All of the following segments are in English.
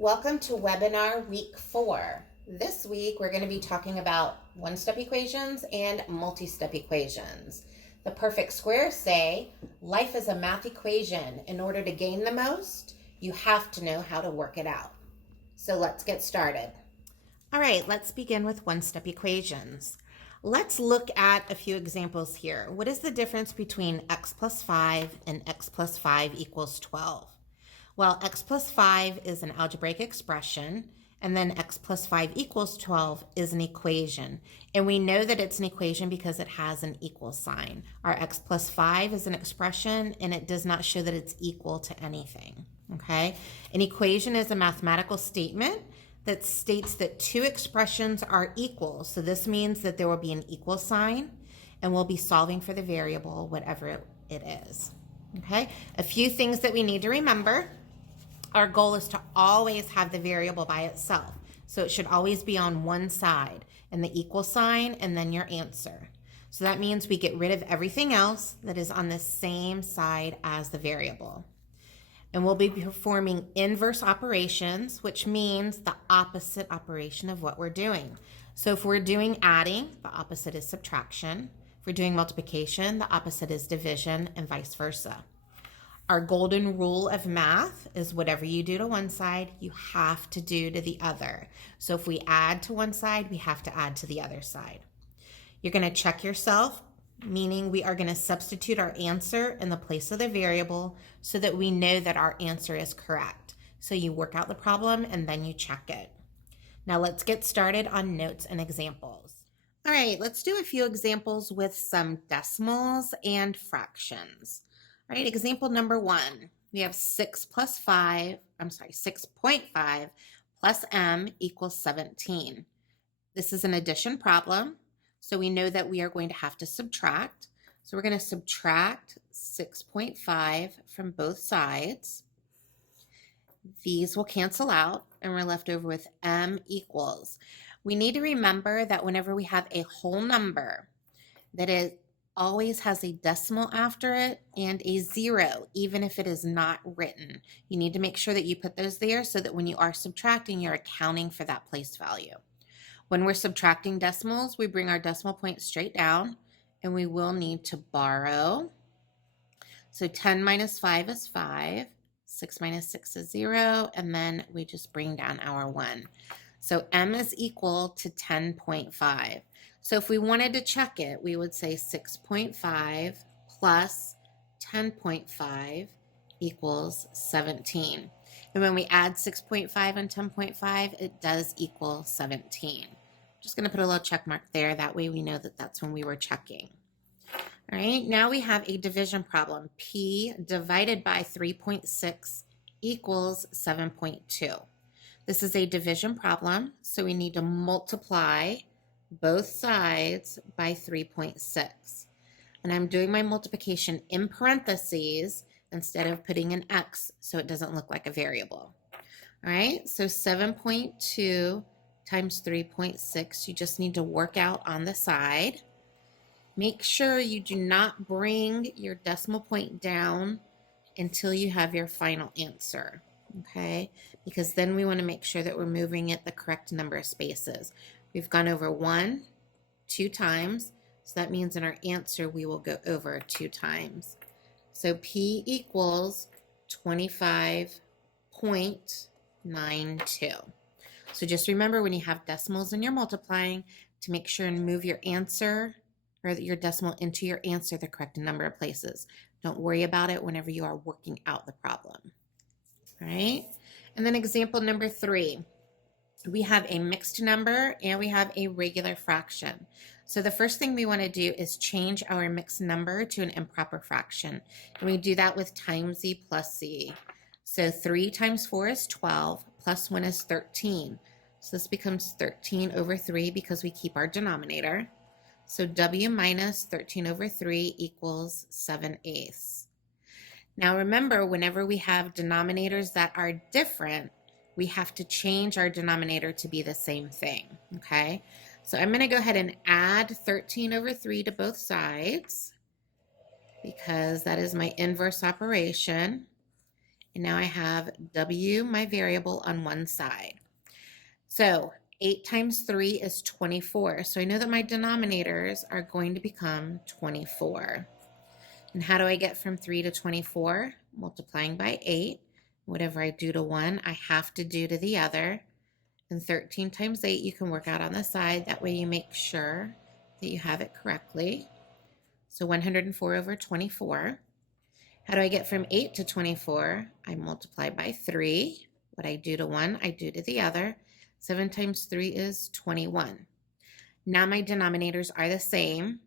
Welcome to webinar week 4. This week we're going to be talking about one-step equations and multi-step equations. The perfect squares say life is a math equation. In order to gain the most, you have to know how to work it out. So let's get started. All right, let's begin with one-step equations. Let's look at a few examples here. What is the difference between x plus 5 and x plus 5 equals 12? Well, x plus 5 is an algebraic expression, and then x plus 5 equals 12 is an equation. And we know that it's an equation because it has an equal sign. Our x plus 5 is an expression, and it does not show that it's equal to anything, okay? An equation is a mathematical statement that states that two expressions are equal. So this means that there will be an equal sign, and we'll be solving for the variable, whatever it is, okay? A few things that we need to remember. Our goal is to always have the variable by itself. So it should always be on one side and the equal sign and then your answer. So that means we get rid of everything else that is on the same side as the variable. And we'll be performing inverse operations, which means the opposite operation of what we're doing. So if we're doing adding, the opposite is subtraction. If we're doing multiplication, the opposite is division, and vice versa. Our golden rule of math is whatever you do to one side, you have to do to the other. So if we add to one side, we have to add to the other side. You're going to check yourself, meaning we are going to substitute our answer in the place of the variable so that we know that our answer is correct. So you work out the problem and then you check it. Now let's get started on notes and examples. All right, let's do a few examples with some decimals and fractions. All right, example number 1, we have 6.5 plus m equals 17. This is an addition problem, so we know that we are going to have to subtract. So we're going to subtract 6.5 from both sides. These will cancel out, and we're left over with m equals. We need to remember that whenever we have a whole number, that it always has a decimal after it and a 0, even if it is not written. You need to make sure that you put those there so that when you are subtracting, you're accounting for that place value. When we're subtracting decimals, we bring our decimal point straight down, and we will need to borrow. So 10 minus 5 is 5, 6 minus 6 is 0, and then we just bring down our 1. So m is equal to 10.5. So if we wanted to check it, we would say 6.5 plus 10.5 equals 17. And when we add 6.5 and 10.5, it does equal 17. Just going to put a little check mark there. That way we know that that's when we were checking. All right, now we have a division problem. P divided by 3.6 equals 7.2. This is a division problem, so we need to multiply both sides by 3.6. And I'm doing my multiplication in parentheses instead of putting an x so it doesn't look like a variable. All right, so 7.2 times 3.6, you just need to work out on the side. Make sure you do not bring your decimal point down until you have your final answer, okay? Because then we want to make sure that we're moving it the correct number of spaces. We've gone over 1 2 times, so that means in our answer we will go over 2 times. So P equals 25.92. So just remember when you have decimals and you're multiplying to make sure and move your answer or your decimal into your answer the correct number of places. Don't worry about it whenever you are working out the problem. All right, and then example number 3. We have a mixed number and we have a regular fraction. So the first thing we want to do is change our mixed number to an improper fraction. And we do that with times z plus z. So 3 times 4 is 12, plus 1 is 13. So this becomes 13 over 3 because we keep our denominator. So w minus 13 over 3 equals 7/8. Now remember, whenever we have denominators that are different, we have to change our denominator to be the same thing, okay? So I'm going to go ahead and add 13 over 3 to both sides because that is my inverse operation. And now I have w, my variable, on one side. So 8 times 3 is 24. So I know that my denominators are going to become 24. And how do I get from 3 to 24? Multiplying by 8. Whatever I do to one, I have to do to the other. And 13 times 8 you can work out on the side. That way you make sure that you have it correctly. So 104 over 24. How do I get from 8 to 24? I multiply by 3. What I do to one, I do to the other. 7 times 3 is 21. Now my denominators are the same.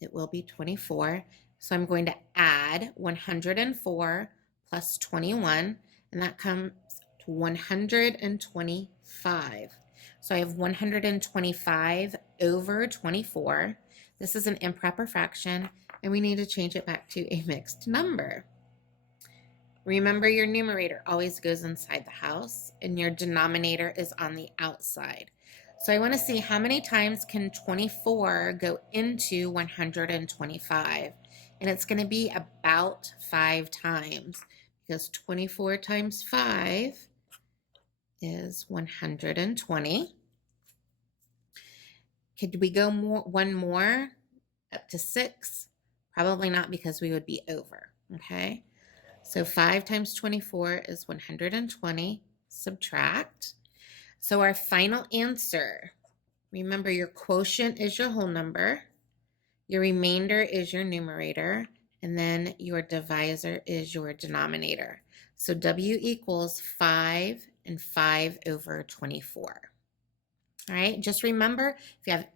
It will be 24. So I'm going to add 104 plus 21, and that comes to 125. So I have 125 over 24. This is an improper fraction, and we need to change it back to a mixed number. Remember, your numerator always goes inside the house, and your denominator is on the outside. So I want to see how many times can 24 go into 125. And it's going to be about 5 times, because 24 times 5 is 120. Could we go one more up to 6? Probably not, because we would be over. Okay. So 5 times 24 is 120. Subtract. So our final answer, remember, your quotient is your whole number, your remainder is your numerator, and then your divisor is your denominator. So W equals 5 and 5 over 24. All right, just remember, if you have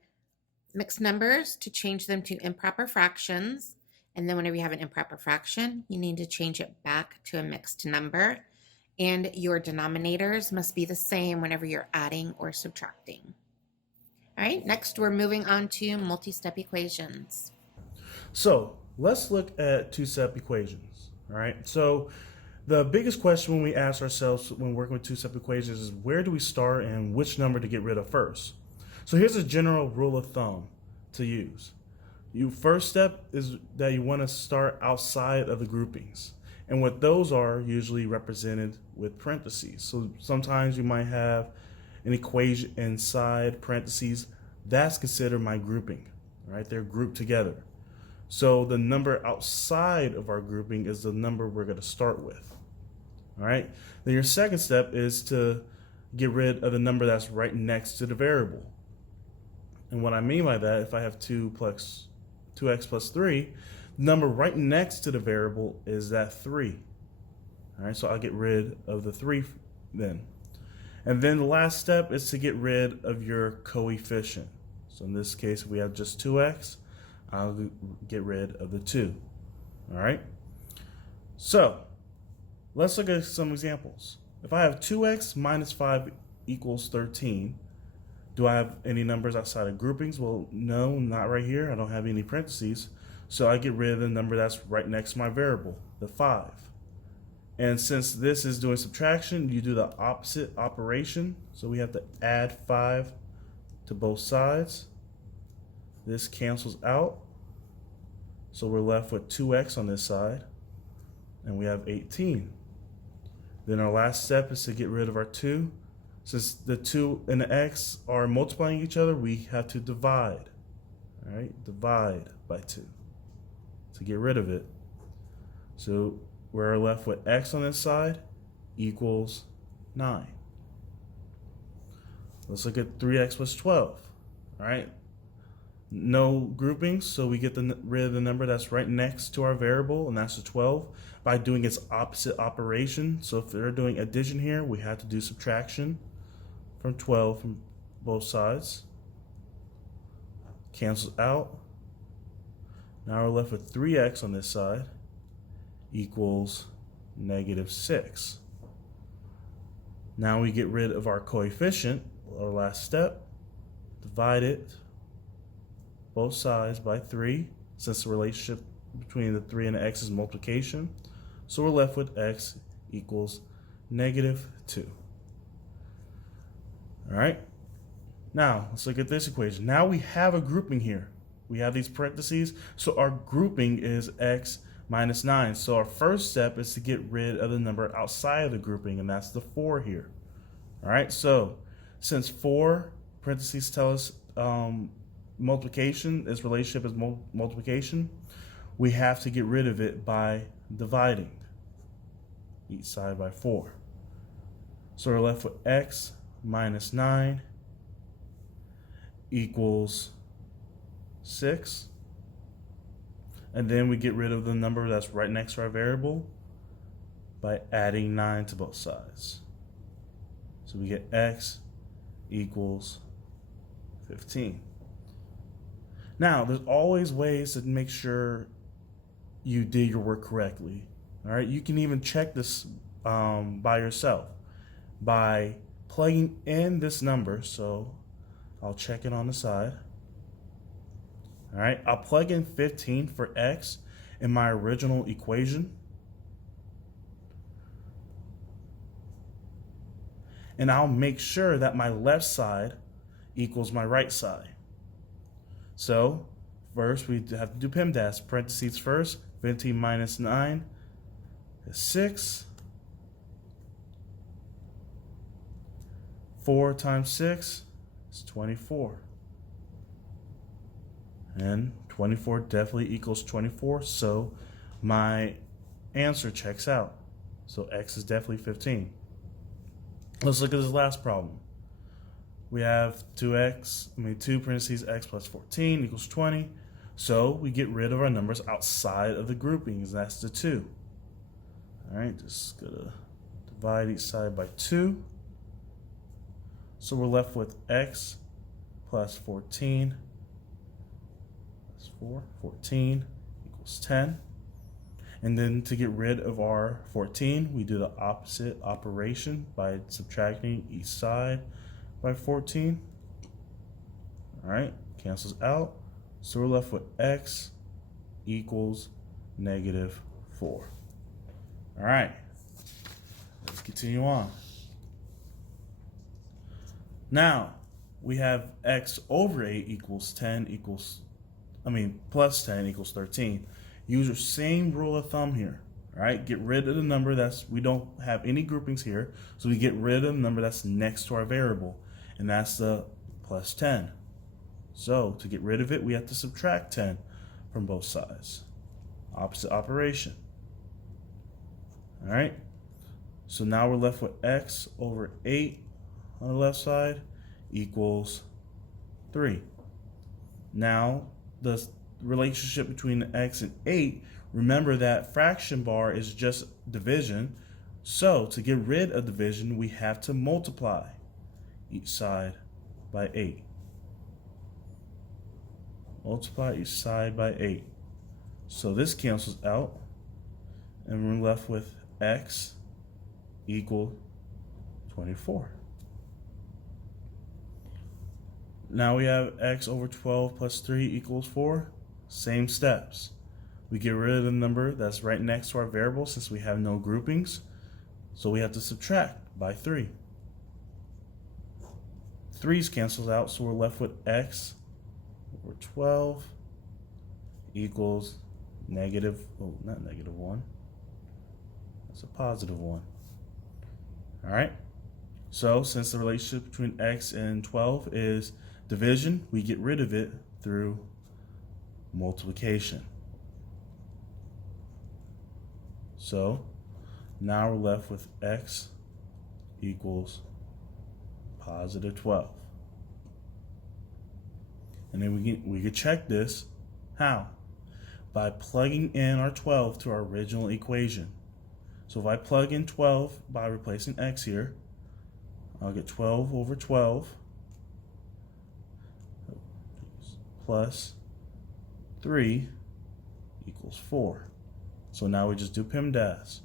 mixed numbers, to change them to improper fractions. And then whenever you have an improper fraction, you need to change it back to a mixed number. And your denominators must be the same whenever you're adding or subtracting. All right, next we're moving on to multi-step equations. So let's look at two-step equations. All right, so the biggest question when we ask ourselves when working with two-step equations is, where do we start and which number to get rid of first? So here's a general rule of thumb to use. Your first step is that you want to start outside of the groupings. And what those are usually represented with parentheses. So sometimes you might have an equation inside parentheses. That's considered my grouping, right? They're grouped together. So the number outside of our grouping is the number we're going to start with. All right. Then your second step is to get rid of the number that's right next to the variable. And what I mean by that, if I have 2x plus 3, the number right next to the variable is that 3. All right, so I'll get rid of the 3 then. And then the last step is to get rid of your coefficient. So in this case, if we have just 2x, I'll get rid of the 2. All right. So let's look at some examples. If I have 2x minus 5 equals 13, do I have any numbers outside of groupings? Well, no, not right here. I don't have any parentheses. So I get rid of the number that's right next to my variable, the 5. And since this is doing subtraction, you do the opposite operation. So we have to add 5 to both sides. This cancels out. So we're left with 2x on this side. And we have 18. Then our last step is to get rid of our 2. Since the 2 and the x are multiplying each other, we have to divide. All right, divide by 2 to get rid of it. So we're left with x on this side equals 9. Let's look at 3x plus 12. All right, no groupings, so we get rid of the number that's right next to our variable, and that's the 12, by doing its opposite operation. So if they're doing addition here, we have to do subtraction from 12 from both sides. Cancels out. Now we're left with 3x on this side equals negative 6. Now we get rid of our coefficient, our last step. Divide it, both sides, by 3, since the relationship between the 3 and the x is multiplication. So we're left with x equals negative 2. All right. Now let's look at this equation. Now we have a grouping here. We have these parentheses, so our grouping is x minus 9. So our first step is to get rid of the number outside of the grouping, and that's the 4 here. All right, so since 4 parentheses tell us multiplication, its relationship is multiplication, we have to get rid of it by dividing each side by 4. So we're left with x minus 9 equals 6. And then we get rid of the number that's right next to our variable by adding 9 to both sides. So we get x equals 15. Now, there's always ways to make sure you did your work correctly. All right, you can even check this by yourself by plugging in this number. So I'll check it on the side. All right, I'll plug in 15 for x in my original equation. And I'll make sure that my left side equals my right side. So first we have to do PEMDAS. Parentheses first, 15 minus 9 is 6. 4 times 6 is 24. And 24 definitely equals 24, so my answer checks out. So x is definitely 15. Let's look at this last problem. We have 2 parentheses x plus 14 equals 20. So we get rid of our numbers outside of the groupings. That's the 2. All right, just gonna divide each side by 2. So we're left with x plus 14 plus 14 equals 10. And then to get rid of our 14, we do the opposite operation by subtracting each side by 14. All right, cancels out. So we're left with x equals negative 4. All right, let's continue on. Now, we have x over 8 equals 10 plus 10 equals 13. Use your same rule of thumb here, all right? Get rid of the number we don't have any groupings here, so we get rid of the number that's next to our variable, and that's the plus 10. So to get rid of it, we have to subtract 10 from both sides. Opposite operation. All right? So now we're left with x over 8 on the left side equals 3. Now, the relationship between x and 8, remember that fraction bar is just division. So to get rid of division, we have to multiply each side by 8. Multiply each side by 8. So this cancels out, and we're left with x equal 24. Now we have x over 12 plus 3 equals 4. Same steps. We get rid of the number that's right next to our variable since we have no groupings. So we have to subtract by 3. 3's cancels out, so we're left with x over 12 equals negative, not negative 1. That's a positive 1. All right. So since the relationship between x and 12 is division, we get rid of it through multiplication. So now we're left with x equals positive 12. And then we could check this. How? By plugging in our 12 to our original equation. So if I plug in 12 by replacing x here, I'll get 12 over 12 plus 3 equals 4. So now we just do PEMDAS.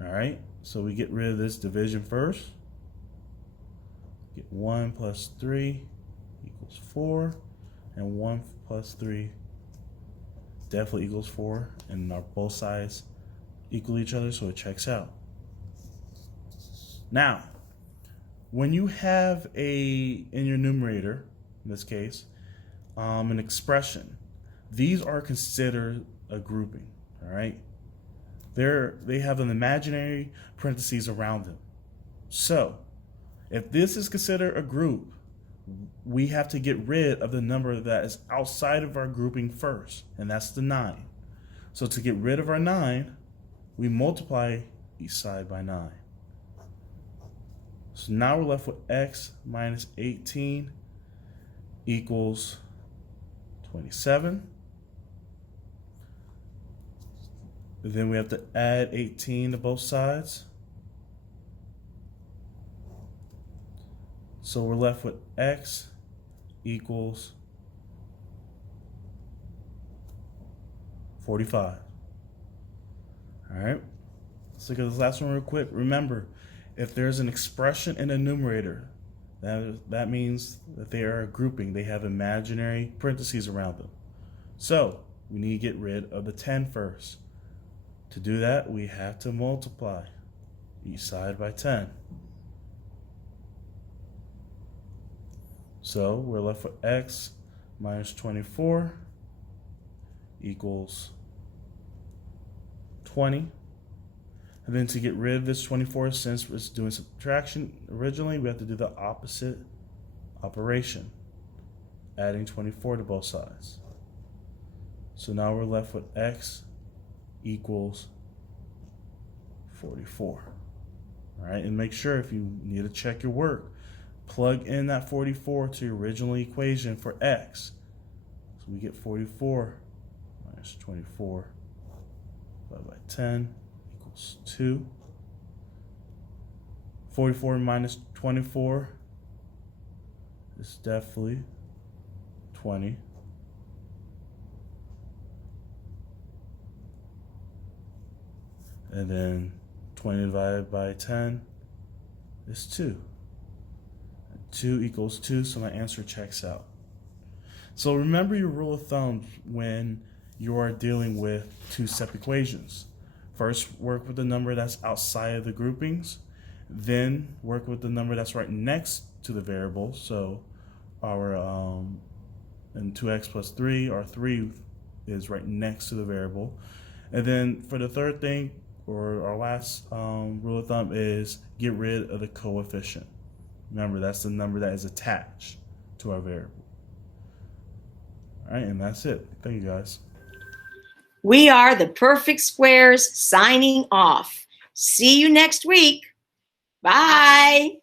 All right, so we get rid of this division first. Get 1 plus 3 equals 4, and 1 plus 3 definitely equals 4, and both sides equal each other, so it checks out. Now, when you have in your numerator, in this case, an expression, these are considered a grouping. All right. They have an imaginary parentheses around them. So if this is considered a group, we have to get rid of the number that is outside of our grouping first, and that's the 9. So to get rid of our 9, we multiply each side by 9. So now we're left with x minus 18 equals 27. Then we have to add 18 to both sides. So we're left with x equals 45. All right, let's look at this last one real quick. Remember, if there's an expression in the numerator, that means that they are a grouping. They have imaginary parentheses around them. So we need to get rid of the 10 first. To do that, we have to multiply each side by 10. So we're left with x minus 24 equals 20. And then to get rid of this 24, since it's doing subtraction originally, we have to do the opposite operation, adding 24 to both sides. So now we're left with x equals 44. All right, and make sure, if you need to check your work, plug in that 44 to your original equation for x. So we get 44 minus 24 divided by 10 equals 2. 44 minus 24 is definitely 20. And then 20 divided by 10 is 2. 2 equals 2, so my answer checks out. So remember your rule of thumb when you are dealing with two-step equations. First, work with the number that's outside of the groupings. Then work with the number that's right next to the variable. So our in 2x plus 3, our 3 is right next to the variable. And then for the third thing, or our last rule of thumb, is get rid of the coefficient. Remember, that's the number that is attached to our variable. All right, and that's it. Thank you, guys. We are the Perfect Squares signing off. See you next week. Bye.